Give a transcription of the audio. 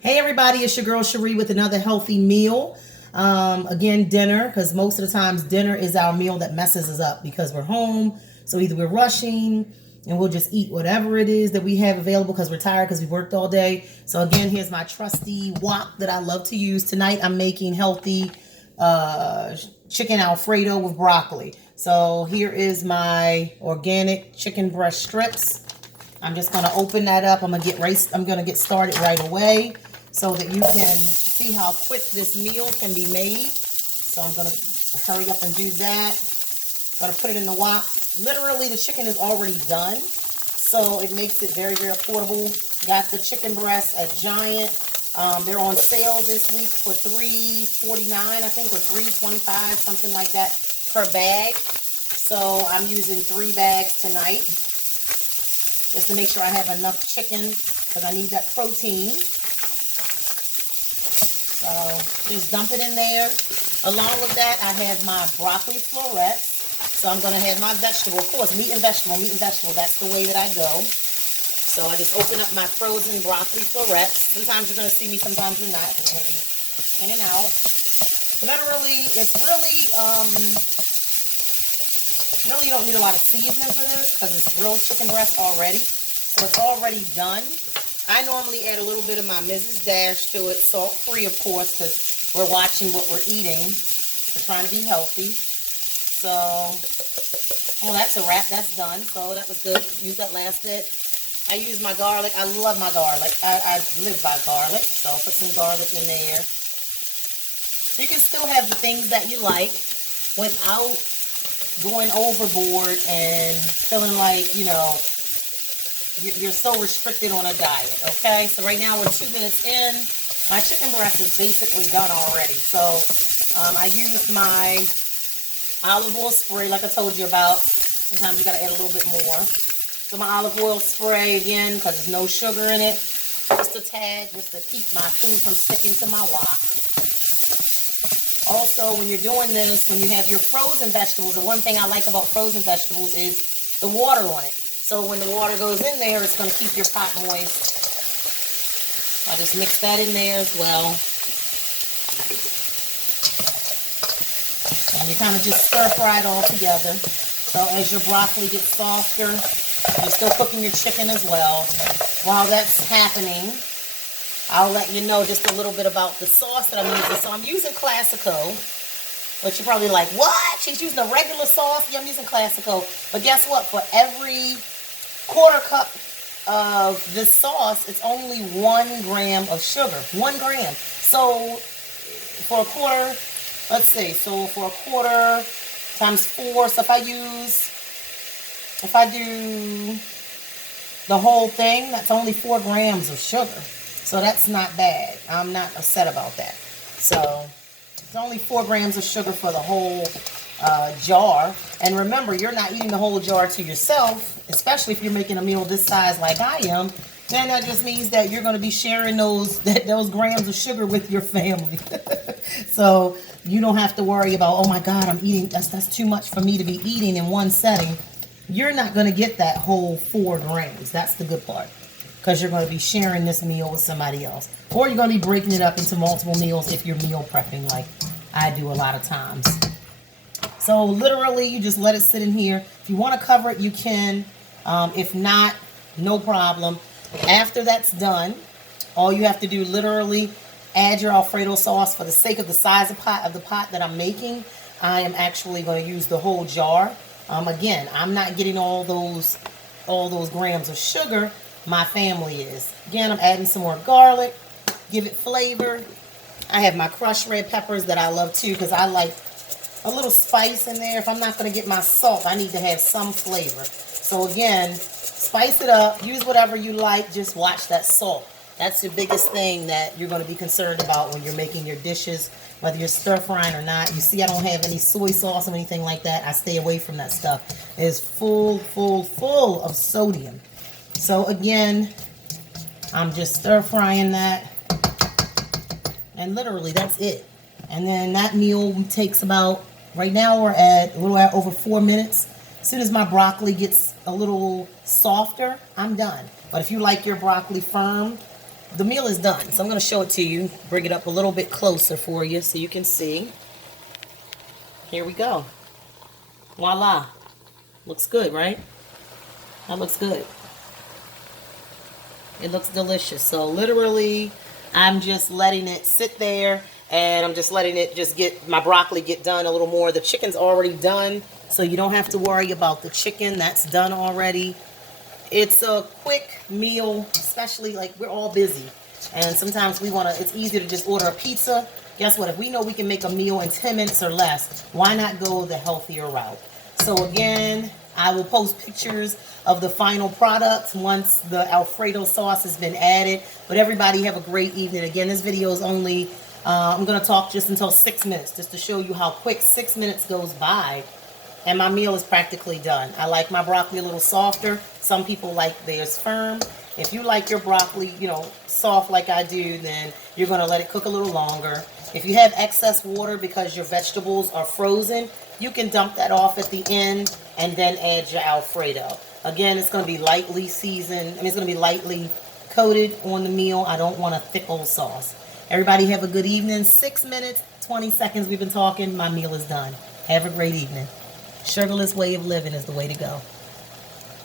Hey everybody, it's your girl Cherie with another healthy meal. Again, dinner, because most of the times dinner is our meal that messes us up because we're home. So either we're rushing and we'll just eat whatever it is that we have available because we're tired because we worked all day. So again, here's my trusty wok that I love to use. Tonight I'm making healthy chicken Alfredo with broccoli. So here is my organic chicken breast strips. I'm just gonna open that up. I'm gonna get started right away so that you can see how quick this meal can be made. So I'm gonna hurry up and do that. Gonna put it in the wok. Literally, the chicken is already done, so it makes it very, very affordable. Got the chicken breasts at Giant. They're on sale this week for $3.49, I think, or $3.25, something like that per bag. So I'm using 3 bags tonight, just to make sure I have enough chicken because I need that protein. So just dump it in there. Along with that, I have my broccoli florets. So I'm going to have my vegetable, of course, meat and vegetable. That's the way that I go. So I just open up my frozen broccoli florets. Sometimes you're going to see me, sometimes you're not, because I'm going to be in and out. Literally, it's really, you don't need a lot of seasoning for this because it's grilled chicken breast already. So it's already done. I normally add a little bit of my Mrs. Dash to it, salt-free, of course, because we're watching what we're eating. We're trying to be healthy. So, oh, that's a wrap. That's done. So that was good. Use that last bit. I use my garlic. I love my garlic. I live by garlic. So I'll put some garlic in there. You can still have the things that you like without going overboard and feeling like, you're so restricted on a diet, okay? So right now we're 2 minutes in. My chicken breast is basically done already. So I used my olive oil spray like I told you about. Sometimes you got to add a little bit more. So my olive oil spray again because there's no sugar in it. Just a tad just to keep my food from sticking to my wok. Also, when you're doing this, when you have your frozen vegetables, the one thing I like about frozen vegetables is the water on it. So when the water goes in there, it's going to keep your pot moist. I'll just mix that in there as well. And you kind of just stir fry it all together. So as your broccoli gets softer, you're still cooking your chicken as well. While that's happening, I'll let you know just a little bit about the sauce that I'm using. So I'm using Classico. But you're probably like, what? She's using a regular sauce? Yeah, I'm using Classico. But guess what? For every quarter cup of this sauce, it's only 1 gram of sugar. 1 gram. So for a quarter, let's see. So for a quarter times 4. So if I do the whole thing, that's only 4 grams of sugar. So that's not bad. I'm not upset about that. So it's only 4 grams of sugar for the whole jar. And remember, you're not eating the whole jar to yourself, especially if you're making a meal this size like I am. Then that just means that you're going to be sharing those grams of sugar with your family. So you don't have to worry about, oh my God, I'm eating, that's too much for me to be eating in one setting. You're not going to get that whole 4 grams. That's the good part. Because you're going to be sharing this meal with somebody else. Or you're going to be breaking it up into multiple meals if you're meal prepping like I do a lot of times. So literally, you just let it sit in here. If you want to cover it, you can. If not, no problem. After that's done, all you have to do literally add your Alfredo sauce. For the sake of the size of the pot that I'm making, I am actually going to use the whole jar. Again, I'm not getting all those grams of sugar. My family is. Again, I'm adding some more garlic. Give it flavor. I have my crushed red peppers that I love too because I like a little spice in there. If I'm not going to get my salt, I need to have some flavor. So again, spice it up. Use whatever you like. Just watch that salt. That's the biggest thing that you're going to be concerned about when you're making your dishes, whether you're stir frying or not. You see I don't have any soy sauce or anything like that. I stay away from that stuff. It is full of sodium. So again, I'm just stir frying that. And literally that's it. And then that meal takes about, right now we're at a little over 4 minutes. As soon as my broccoli gets a little softer, I'm done. But if you like your broccoli firm, the meal is done. So I'm going to show it to you, bring it up a little bit closer for you so you can see. Here we go. Voila. Looks good, right? That looks good. It looks delicious. So literally, I'm just letting it sit there, and I'm just letting it just get my broccoli get done a little more. The chicken's already done, so you don't have to worry about the chicken. That's done already. It's a quick meal, especially like we're all busy, and sometimes we want to, it's easier to just order a pizza. Guess what? If we know we can make a meal in 10 minutes or less, why not go the healthier route? So again, I will post pictures of the final product once the Alfredo sauce has been added. But everybody have a great evening. Again, this video is only, I'm going to talk just until 6 minutes, just to show you how quick 6 minutes goes by. And my meal is practically done. I like my broccoli a little softer. Some people like theirs firm. If you like your broccoli, you know, soft like I do, then you're going to let it cook a little longer. If you have excess water because your vegetables are frozen, you can dump that off at the end and then add your Alfredo. Again, it's going to be lightly seasoned. I mean, it's going to be lightly coated on the meal. I don't want a thick old sauce. Everybody have a good evening. 6 minutes, 20 seconds we've been talking. My meal is done. Have a great evening. Sugarless way of living is the way to go.